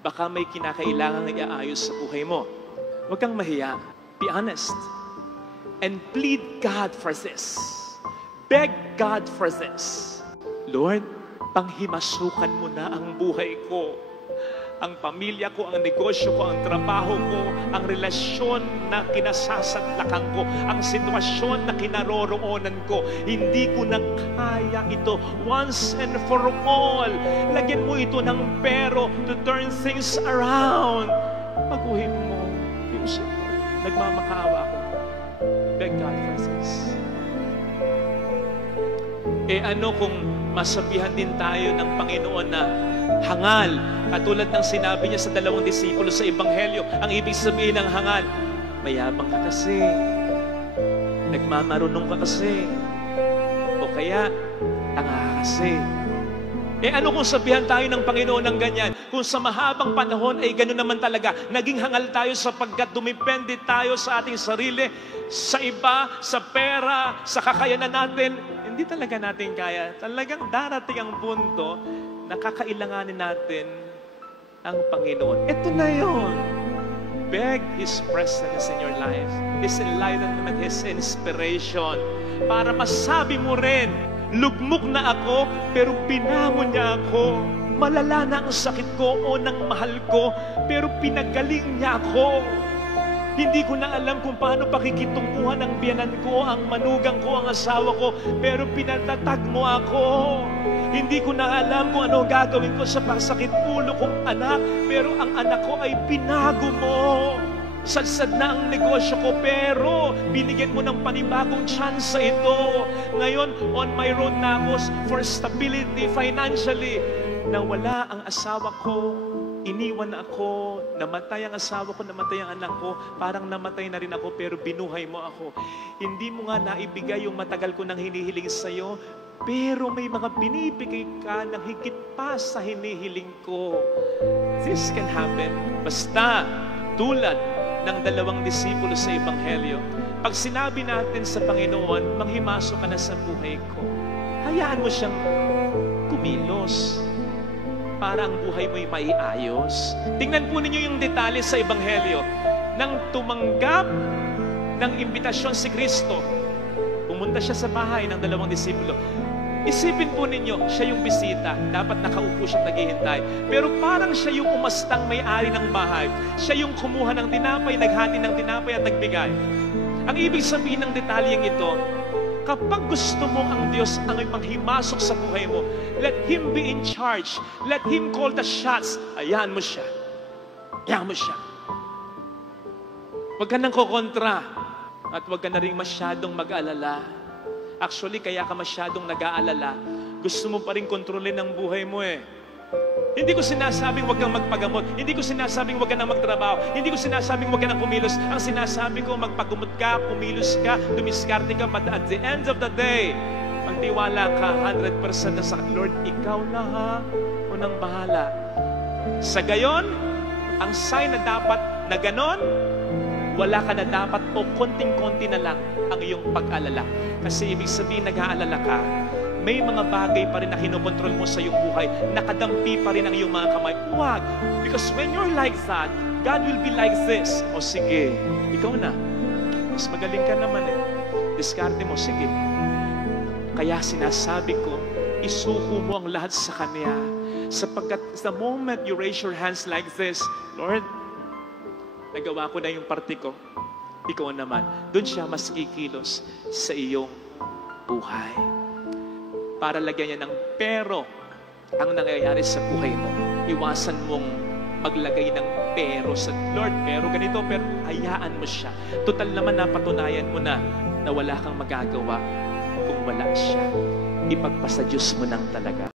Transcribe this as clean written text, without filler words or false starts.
Baka may kinakailangan na iayos sa buhay mo. Huwag kang mahiya. Be honest. And plead God for this. Beg God for this. Lord, panghimasukan mo na ang buhay ko. Ang pamilya ko, ang negosyo ko, ang trabaho ko, ang relasyon na kinasasadlakan ko, ang sitwasyon na kinaroroonan ko. Hindi ko na kaya ito once and for all. Lagyan mo ito ng pero to turn things around. Baguhin mo. Ayusin mo. Nagmamakaawa ako. Beg God for this. Ano kung masabihan din tayo ng Panginoon na hangal, katulad ng sinabi niya sa 2 disipulo sa Ebanghelyo. Ang ibig sabihin ng hangal, mayabang ka kasi, nagmamarunong ka kasi, o kaya tanga ka kasi. Ano kung sabihan tayo ng Panginoon ng ganyan? Kung sa mahabang panahon ay gano'n naman talaga, naging hangal tayo sapagkat dumipende tayo sa ating sarili, sa iba, sa pera, sa kakayanan natin. Hindi talaga natin kaya. Talagang darating ang punto na kakailanganin natin ang Panginoon. Ito na yun. Beg His presence in your life. His enlightenment, His inspiration. Para masabi mo rin, lugmok na ako, pero pinamon niya ako. Malala na ang sakit ko o ng mahal ko, pero pinagaling niya ako. Hindi ko na alam kung paano pakikitungkuhan ang biyanan ko, ang manugang ko, ang asawa ko, pero pinatatag mo ako. Hindi ko na alam kung ano gagawin ko sa pasakit ulo kong anak, pero ang anak ko ay binago mo. Sadsad na ang negosyo ko, pero binigyan mo ng panibagong chance ito. Ngayon, on my road na ako for stability financially. Nawala ang asawa ko, iniwan na ako, namatay ang asawa ko, namatay ang anak ko, parang namatay na rin ako, pero binuhay mo ako. Hindi mo nga naibigay yung matagal ko nang hinihiling sa'yo, pero may mga binibigay ka ng higit pa sa hinihiling ko. This can happen. Basta, tulad ng 2 disipulo sa Ebanghelyo, pag sinabi natin sa Panginoon, manghimasok ka na sa buhay ko, hayaan mo siyang kumilos para ang buhay mo'y maiayos. Tingnan po ninyo yung detalye sa Ebanghelyo. Nang tumanggap ng imbitasyon si Kristo, pumunta siya sa bahay ng 2 disipulo. Isipin po ninyo, siya yung bisita. Dapat nakaupo siyang naghihintay. Pero parang siya yung umastang may-ari ng bahay. Siya yung kumuha ng tinapay, naghati ng tinapay at nagbigay. Ang ibig sabihin ng detalyeng ito, kapag gusto mo ang Diyos ang manghimasok sa buhay mo, let Him be in charge. Let Him call the shots. Ayan mo siya. Ayan mo siya. Huwag ka nang kukontra at huwag ka na rin masyadong mag-alala. Actually, kaya ka masyadong nag-aalala, gusto mo pa rin kontrolin ang buhay mo eh. Hindi ko sinasabing huwag kang magpagamot. Hindi ko sinasabing huwag ka nang magtrabaho. Hindi ko sinasabing huwag ka nang kumilos. Ang sinasabi ko, magpagumot ka, kumilos ka, dumiskarte ka, but at the end of the day, magtiwala ka 100% na sa Lord, ikaw na ha, unang bahala. Sa gayon, ang sign na dapat na ganon, wala ka na dapat o konting-konti na lang ang iyong pag-alala. Kasi ibig sabihin, nag-aalala ka, may mga bagay pa rin na kinokontrol mo sa iyong buhay, nakadampi pa rin ang iyong mga kamay. Huwag! Because when you're like that, God will be like this. O sige, ikaw na. Mas magaling ka naman eh. Diskarte mo, sige. Kaya sinasabi ko, isuko mo ang lahat sa Kanya. Sapagkat the moment you raise your hands like this, Lord, nagawa ko na yung parte ko. Ikaw naman. Doon siya mas kikilos sa iyong buhay. Para lagyan niya ng pero ang nangyayari sa buhay mo. Iwasan mong maglagay ng pero sa Lord, pero ganito, pero hayaan mo siya. Total naman napatunayan mo na wala kang magagawa kung wala siya. Ipagpasa Diyos mo nang talaga.